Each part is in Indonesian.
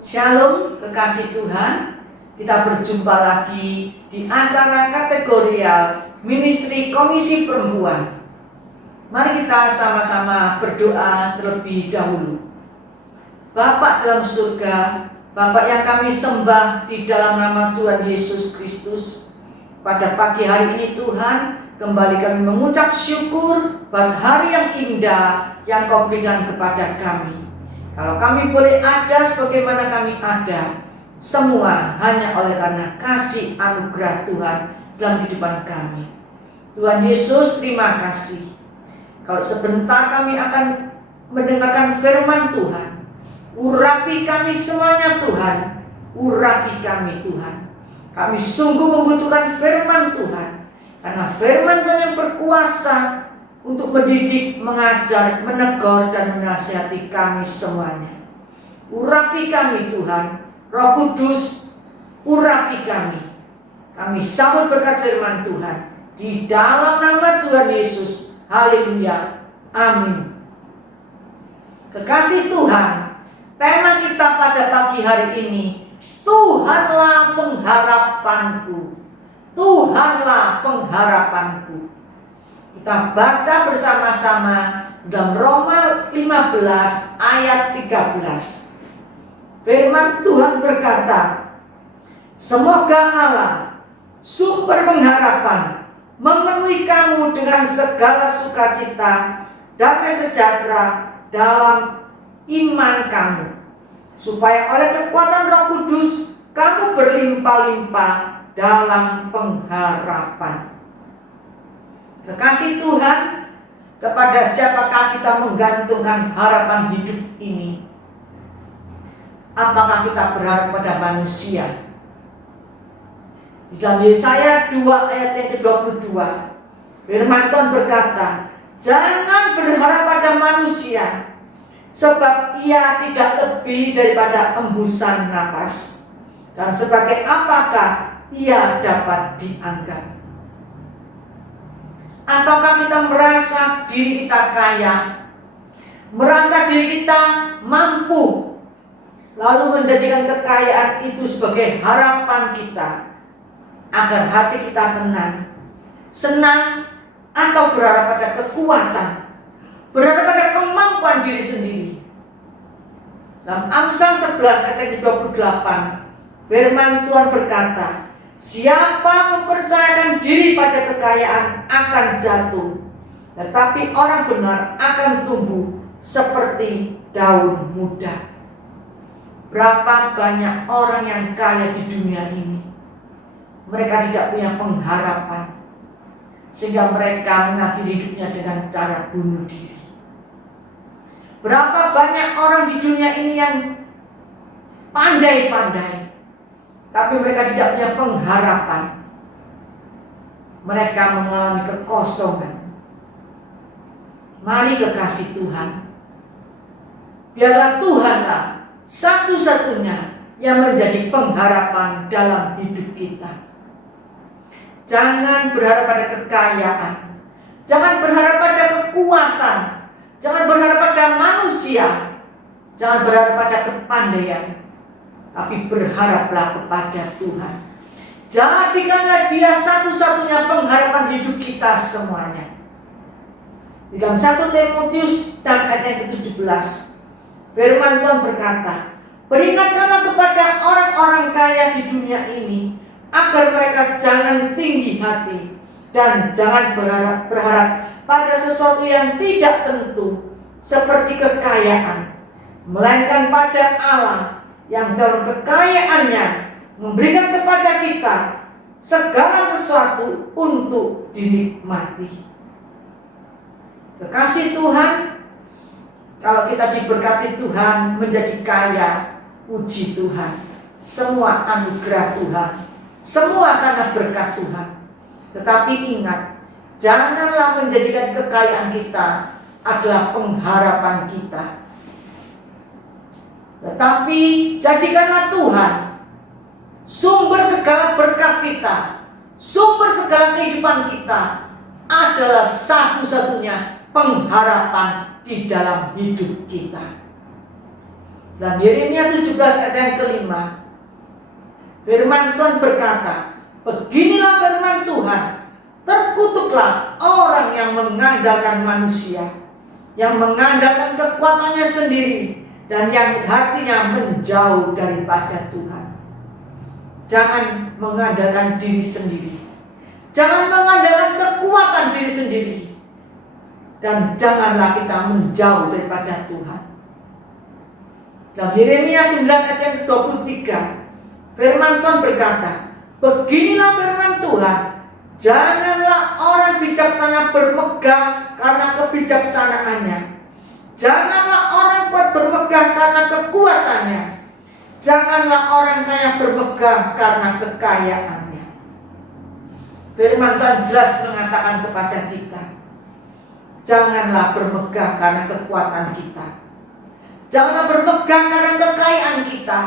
Shalom kekasih Tuhan, kita berjumpa lagi di acara kategorial Ministry Komisi Perempuan. Mari kita sama-sama berdoa terlebih dahulu. Bapa dalam surga, Bapa yang kami sembah di dalam nama Tuhan Yesus Kristus, pada pagi hari ini Tuhan, kembali kami mengucap syukur buat hari yang indah yang Kau berikan kepada kami. Kalau kami boleh ada sebagaimana kami ada, semua hanya oleh karena kasih anugerah Tuhan dalam kehidupan kami. Tuhan Yesus, terima kasih. Kalau sebentar kami akan mendengarkan firman Tuhan, urapi kami semuanya Tuhan, urapi kami Tuhan. Kami sungguh membutuhkan firman Tuhan, karena firman Tuhan yang berkuasa untuk mendidik, mengajar, menegur, dan menasihati kami semuanya. Urapi kami Tuhan, Roh Kudus, urapi kami. Kami sambut berkat firman Tuhan di dalam nama Tuhan Yesus. Haleluya, amin. Kekasih Tuhan, tema kita pada pagi hari ini, Tuhanlah pengharapanku. Tuhanlah pengharapanku. Kita baca bersama-sama dalam Roma 15 ayat 13. Firman Tuhan berkata, semoga Allah, sumber pengharapan, memenuhi kamu dengan segala sukacita, damai sejahtera dalam iman kamu, supaya oleh kekuatan Roh Kudus kamu berlimpah-limpah dalam pengharapan. Kekasih Tuhan, kepada siapakah kita menggantungkan harapan hidup ini? Apakah kita berharap pada manusia? Di dalam Yesaya 2 ayat yang ke-22, firman Tuhan berkata, jangan berharap pada manusia, sebab ia tidak lebih daripada embusan nafas, dan sebagai apakah ia dapat dianggap? Ataukah kita merasa diri kita kaya, merasa diri kita mampu, lalu menjadikan kekayaan itu sebagai harapan kita agar hati kita tenang, senang, atau berharap pada kekuatan, berharap pada kemampuan diri sendiri? Dalam Amsal 11 ayat 28, firman Tuhan berkata, siapa mempercayakan diri pada kekayaan akan jatuh, tetapi orang benar akan tumbuh seperti daun muda. Berapa banyak orang yang kaya di dunia ini, mereka tidak punya pengharapan, sehingga mereka mengakhiri hidupnya dengan cara bunuh diri. Berapa banyak orang di dunia ini yang pandai-pandai, tapi mereka tidak punya pengharapan. Mereka mengalami kekosongan. Mari kekasih Tuhan, biarlah Tuhanlah satu-satunya yang menjadi pengharapan dalam hidup kita. Jangan berharap pada kekayaan, jangan berharap pada kekuatan, jangan berharap pada manusia, jangan berharap pada kepandaian, tapi berharaplah kepada Tuhan. Jadikanlah Dia satu-satunya pengharapan hidup kita semuanya. Di dalam 1 Timotius dan ayat yang ke-17, firman Tuhan berkata, peringatkanlah kepada orang-orang kaya di dunia ini, agar mereka jangan tinggi hati dan jangan berharap pada sesuatu yang tidak tentu seperti kekayaan, melainkan pada Allah yang dalam kekayaannya memberikan kepada kita segala sesuatu untuk dinikmati. Kekasih Tuhan, kalau kita diberkati Tuhan menjadi kaya, puji Tuhan, semua anugerah Tuhan, semua karena berkat Tuhan. Tetapi ingat, janganlah menjadikan kekayaan kita adalah pengharapan kita, tetapi jadikanlah Tuhan sumber segala berkat kita, sumber segala kehidupan kita, adalah satu-satunya pengharapan di dalam hidup kita. Dalam Yeremia 17 ayat yang kelima, firman Tuhan berkata, beginilah firman Tuhan, terkutuklah orang yang mengandalkan manusia, yang mengandalkan kekuatannya sendiri, dan yang hatinya menjauh daripada Tuhan. Jangan mengandalkan diri sendiri, jangan mengandalkan kekuatan diri sendiri, dan janganlah kita menjauh daripada Tuhan. Dalam Yeremia 9 ayat yang ke-23, firman Tuhan berkata, beginilah firman Tuhan, janganlah orang bijaksana bermegah karena kebijaksanaannya, janganlah orang kuat bermegah karena kekuatannya, janganlah orang kaya bermegah karena kekayaannya. Firman Tuhan jelas mengatakan kepada kita, janganlah bermegah karena kekuatan kita, janganlah bermegah karena kekayaan kita,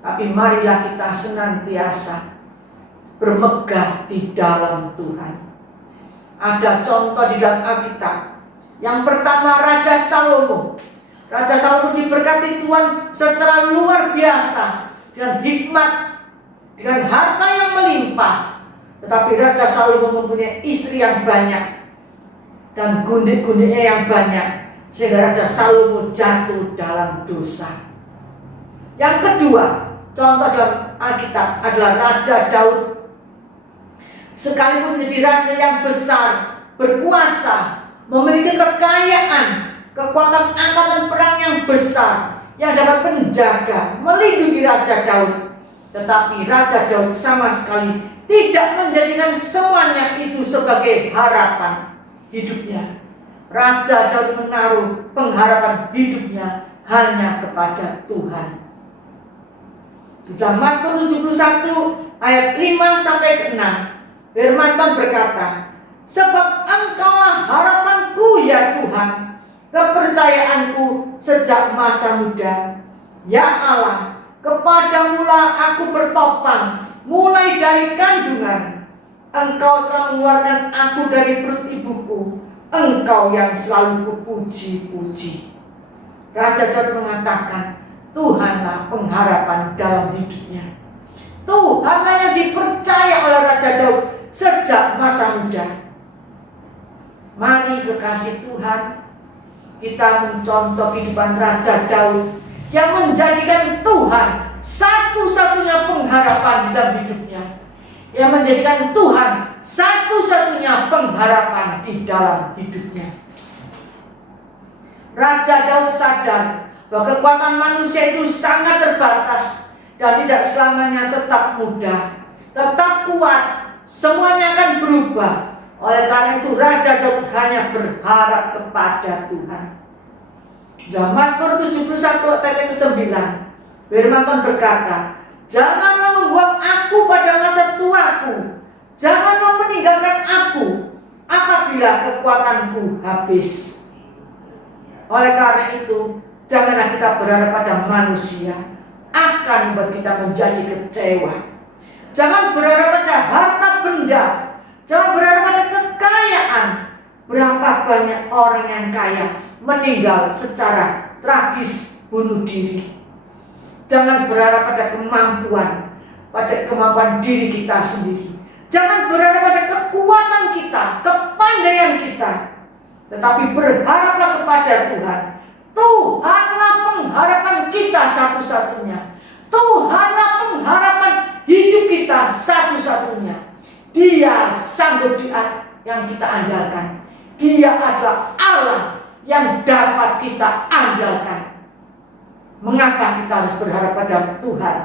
tapi marilah kita senantiasa bermegah di dalam Tuhan. Ada contoh di dalam Alkitab. Yang pertama, Raja Salomo. Raja Salomo diberkati Tuhan secara luar biasa dengan hikmat, dengan harta yang melimpah. Tetapi Raja Salomo mempunyai istri yang banyak dan gundik-gundiknya yang banyak, sehingga Raja Salomo jatuh dalam dosa. Yang kedua, contoh dalam Alkitab adalah Raja Daud. Sekalipun menjadi raja yang besar, berkuasa, memiliki kekayaan, kekuatan angkatan perang yang besar, yang dapat menjaga, melindungi Raja Daud, tetapi Raja Daud sama sekali tidak menjadikan semuanya itu sebagai harapan hidupnya. Raja Daud menaruh pengharapan hidupnya hanya kepada Tuhan. Dalam Mazmur 71 ayat 5-6, firman Tuhan berkata, sebab Engkaulah harapanku ya Tuhan, kepercayaanku sejak masa muda. Ya Allah, kepadamu-lah aku bertopang mulai dari kandungan. Engkau telah mengeluarkan aku dari perut ibuku, Engkau yang selalu kupuji-puji. Raja Daud mengatakan, Tuhanlah pengharapan dalam hidupnya. Tuhanlah yang dipercaya oleh Raja Daud sejak masa muda. Mari kekasih Tuhan, kita mencontoh kehidupan Raja Daud yang menjadikan Tuhan satu-satunya pengharapan di dalam hidupnya, yang menjadikan Tuhan satu-satunya pengharapan di dalam hidupnya. Raja Daud sadar bahwa kekuatan manusia itu sangat terbatas dan tidak selamanya tetap mudah, tetap kuat. Semuanya akan berubah. Oleh karena itu Raja Daud hanya berharap kepada Tuhan. Dalam Mazmur 71 ayat 9, firman Tuhan berkata, janganlah membuang aku pada masa tuaku, janganlah meninggalkan aku apabila kekuatanku habis. Oleh karena itu, janganlah kita berharap pada manusia, akan membuat kita menjadi kecewa. Jangan berharap pada harta benda, jangan berharap pada kekayaan. Berapa banyak orang yang kaya meninggal secara tragis, bunuh diri. Jangan berharap pada kemampuan diri kita sendiri. Jangan berharap pada kekuatan kita, kepandaian kita, tetapi berharaplah kepada Tuhan. Tuhanlah pengharapan kita satu-satunya. Tuhanlah pengharapan hidup kita satu-satunya. Dia sanggup yang kita andalkan. Dia adalah Allah yang dapat kita andalkan. Mengapa kita harus berharap pada Tuhan?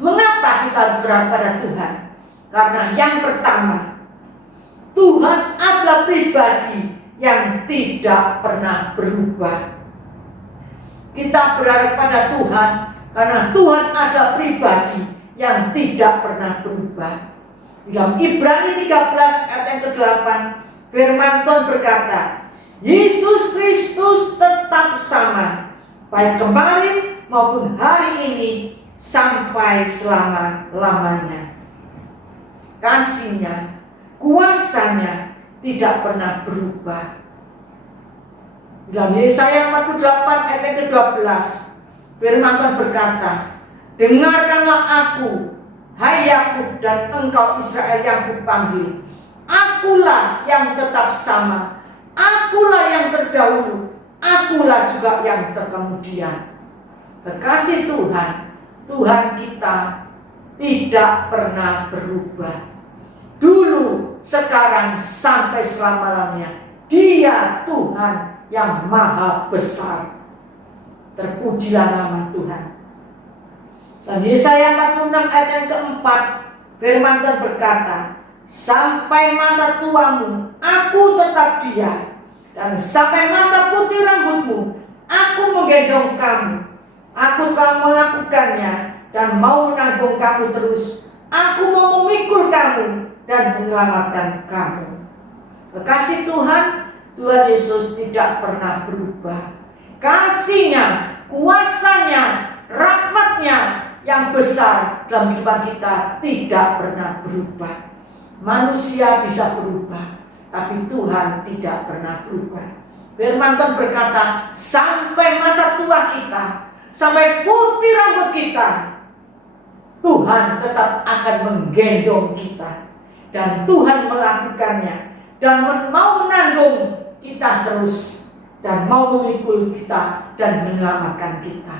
Mengapa kita harus berharap pada Tuhan? Karena yang pertama, Tuhan adalah pribadi yang tidak pernah berubah. Kita berharap pada Tuhan karena Tuhan adalah pribadi yang tidak pernah berubah. Dalam Ibrani 13 ayat yang ke-8, firman Tuhan berkata, Yesus Kristus tetap sama, baik kemarin maupun hari ini sampai selama-lamanya. Kasih-Nya, kuasa-Nya tidak pernah berubah. Dalam Yesaya 48 ayat yang ke-12, firman Tuhan berkata, dengarkanlah aku, hai Yakub, dan engkau Israel yang kupanggil. Akulah yang tetap sama, akulah yang terdahulu, akulah juga yang terkemudian. Kekasih Tuhan, Tuhan kita tidak pernah berubah. Dulu, sekarang, sampai selama-lamanya, Dia Tuhan yang maha besar. Terpujilah nama Tuhan. Dan Yesaya 46 ayat yang keempat, firman Tuhan berkata, sampai masa tuamu, aku tetap Dia, dan sampai masa putih rambutmu, aku menggendong kamu. Aku telah melakukannya dan mau menanggung kamu terus. Aku mau memikul kamu dan menyelamatkan kamu. Kekasih Tuhan, Tuhan Yesus tidak pernah berubah. Kasih-Nya, kuasa-Nya, rahmat-Nya yang besar dalam kehidupan kita tidak pernah berubah. Manusia bisa berubah, tapi Tuhan tidak pernah berubah. Firman Tuhan berkata, sampai masa tua kita, sampai putih rambut kita, Tuhan tetap akan menggendong kita. Dan Tuhan melakukannya, dan mau menanggung kita terus, dan mau memikul kita dan menyelamatkan kita.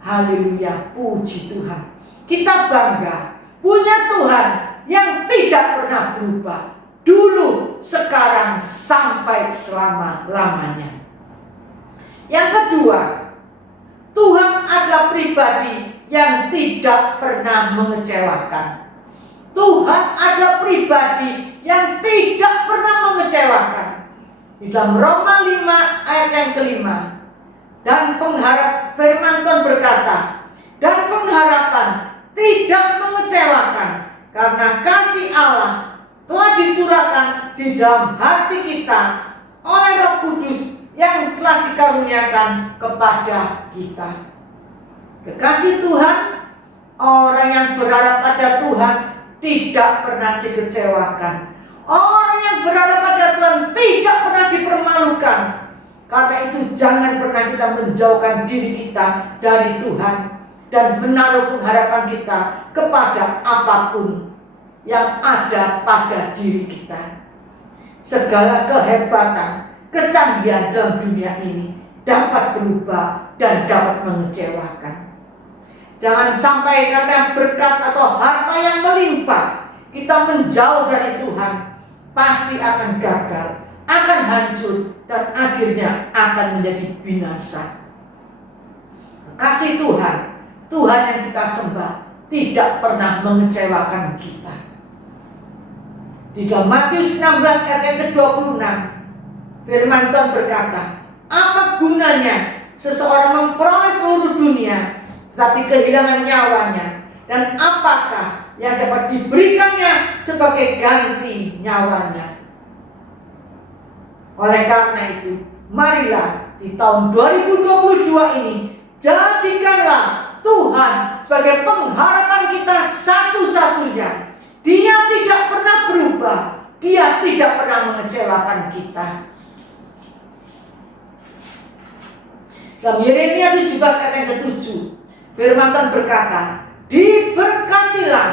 Haleluya, puji Tuhan. Kita bangga punya Tuhan yang tidak pernah berubah, dulu, sekarang, sampai selama-lamanya. Yang kedua, Tuhan adalah pribadi yang tidak pernah mengecewakan. Tuhan adalah pribadi yang tidak pernah mengecewakan. Di dalam Roma 5 ayat yang kelima, dan pengharap, firman Tuhan berkata, dan pengharapan tidak mengecewakan, karena kasih Allah telah dicurahkan di dalam hati kita oleh Roh Kudus yang telah dikaruniakan kepada kita. Kekasih Tuhan, orang yang berharap pada Tuhan tidak pernah dikecewakan. Orang yang berharap pada Tuhan tidak pernah dipermalukan. Karena itu jangan pernah kita menjauhkan diri kita dari Tuhan dan menaruh pengharapan kita kepada apapun yang ada pada diri kita. Segala kehebatan, kecanggihan dalam dunia ini dapat berubah dan dapat mengecewakan. Jangan sampai karena berkat atau harta yang melimpah kita menjauh dari Tuhan, pasti akan gagal, akan hancur, dan akhirnya akan menjadi binasa. Kasih Tuhan, Tuhan yang kita sembah tidak pernah mengecewakan kita. Di dalam Matius 16 ayat yang ke-26, firman Tuhan berkata, apa gunanya seseorang memperoleh seluruh dunia tetapi kehilangan nyawanya, dan apakah yang dapat diberikannya sebagai ganti nyawanya? Oleh karena itu, marilah di tahun 2022 ini jadikanlah Tuhan sebagai pengharapan kita satu-satunya. Dia tidak pernah berubah, Dia tidak pernah mengecewakan kita. Dalam Yeremia 17 ayat yang ke-7, firman Tuhan berkata, diberkatilah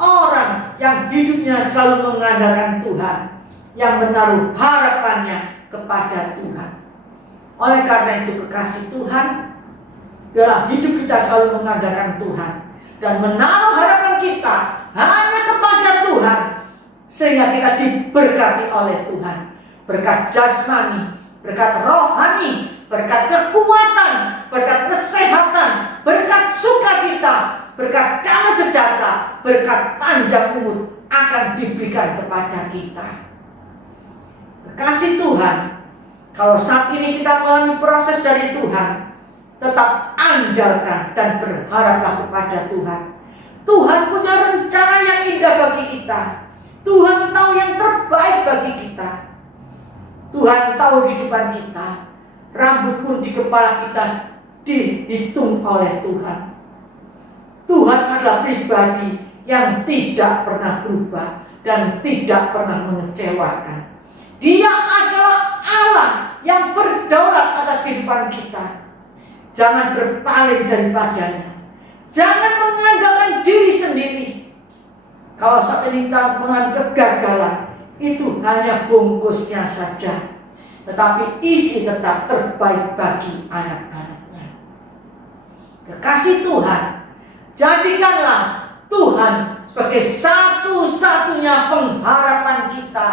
orang yang hidupnya selalu mengandalkan Tuhan, yang menaruh harapannya kepada Tuhan. Oleh karena itu, kekasih Tuhan, dalam hidup kita selalu mengandalkan Tuhan dan menaruh harapan kita hanya kepada Tuhan, sehingga kita diberkati oleh Tuhan. Berkat jasmani, berkat rohani, berkat kekuatan, berkat kesehatan, berkat sukacita, berkat damai sejahtera, berkat panjang umur akan diberikan kepada kita. Kekasih Tuhan, kalau saat ini kita mengalami proses dari Tuhan, tetap andalkan dan berharaplah kepada Tuhan. Tuhan punya rencana yang indah bagi kita. Tuhan tahu yang terbaik bagi kita. Tuhan tahu kehidupan kita. Rambut pun di kepala kita dihitung oleh Tuhan. Tuhan adalah pribadi yang tidak pernah berubah dan tidak pernah mengecewakan. Dia adalah Allah yang berdaulat atas kehidupan kita. Jangan berpaling daripadanya. Jangan mengandalkan diri sendiri. Kalau saat ini kita mengalami kegagalan, itu hanya bungkusnya saja, tetapi isi tetap terbaik bagi anak-anaknya. Kekasih Tuhan, jadikanlah Tuhan sebagai satu-satunya pengharapan kita,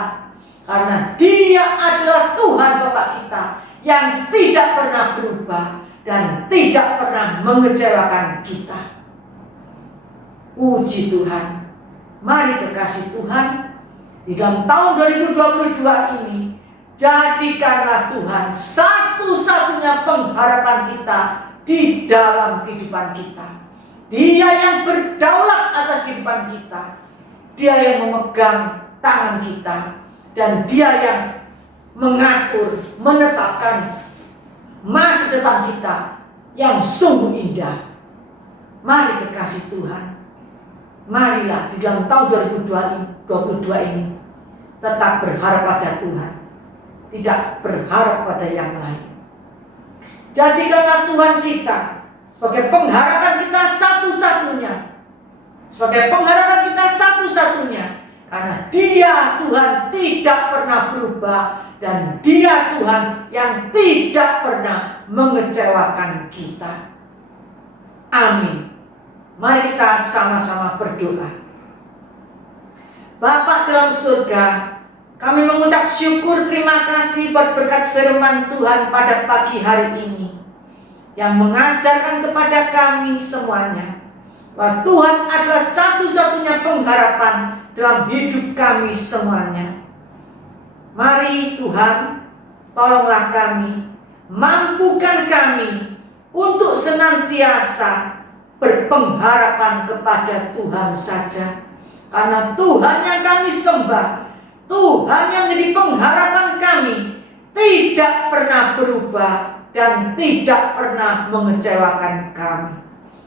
karena Dia adalah Tuhan Bapa kita yang tidak pernah berubah dan tidak pernah mengecewakan kita. Puji Tuhan. Mari kekasih Tuhan, di dalam tahun 2022 ini, jadikanlah Tuhan satu-satunya pengharapan kita di dalam kehidupan kita. Dia yang berdaulat atas kehidupan kita. Dia yang memegang tangan kita. Dan Dia yang mengatur, menetapkan masa depan kita yang sungguh indah. Mari kekasih Tuhan, marilah di dalam tahun 2022 ini tetap berharap pada Tuhan, tidak berharap pada yang lain. Jadikanlah Tuhan kita sebagai pengharapan kita satu-satunya, sebagai pengharapan kita satu-satunya, karena Dia Tuhan tidak pernah berubah dan Dia Tuhan yang tidak pernah mengecewakan kita. Amin. Mari kita sama-sama berdoa. Bapa dalam surga, kami mengucap syukur terima kasih buat berkat firman Tuhan pada pagi hari ini, yang mengajarkan kepada kami semuanya bahwa Tuhan adalah satu-satunya pengharapan dalam hidup kami semuanya. Mari Tuhan, tolonglah kami, mampukan kami untuk senantiasa berpengharapan kepada Tuhan saja. Karena Tuhan yang kami sembah, Tuhan yang menjadi pengharapan kami, tidak pernah berubah dan tidak pernah mengecewakan kami.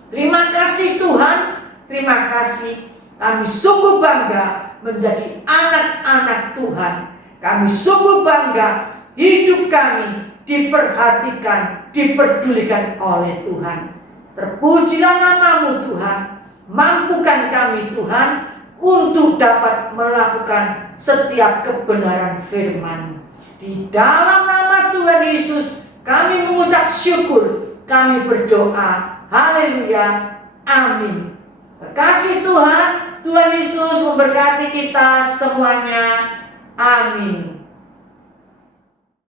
Terima kasih Tuhan, terima kasih. Kami sungguh bangga menjadi anak-anak Tuhan. Kami sungguh bangga hidup kami diperhatikan, diperdulikan oleh Tuhan. Terpujilah nama-Mu Tuhan. Mampukan kami Tuhan untuk dapat melakukan setiap kebenaran firman. Di dalam nama Tuhan Yesus kami mengucap syukur, kami berdoa. Haleluya, amin. Terkasih Tuhan, Tuhan Yesus memberkati kita semuanya. Amin.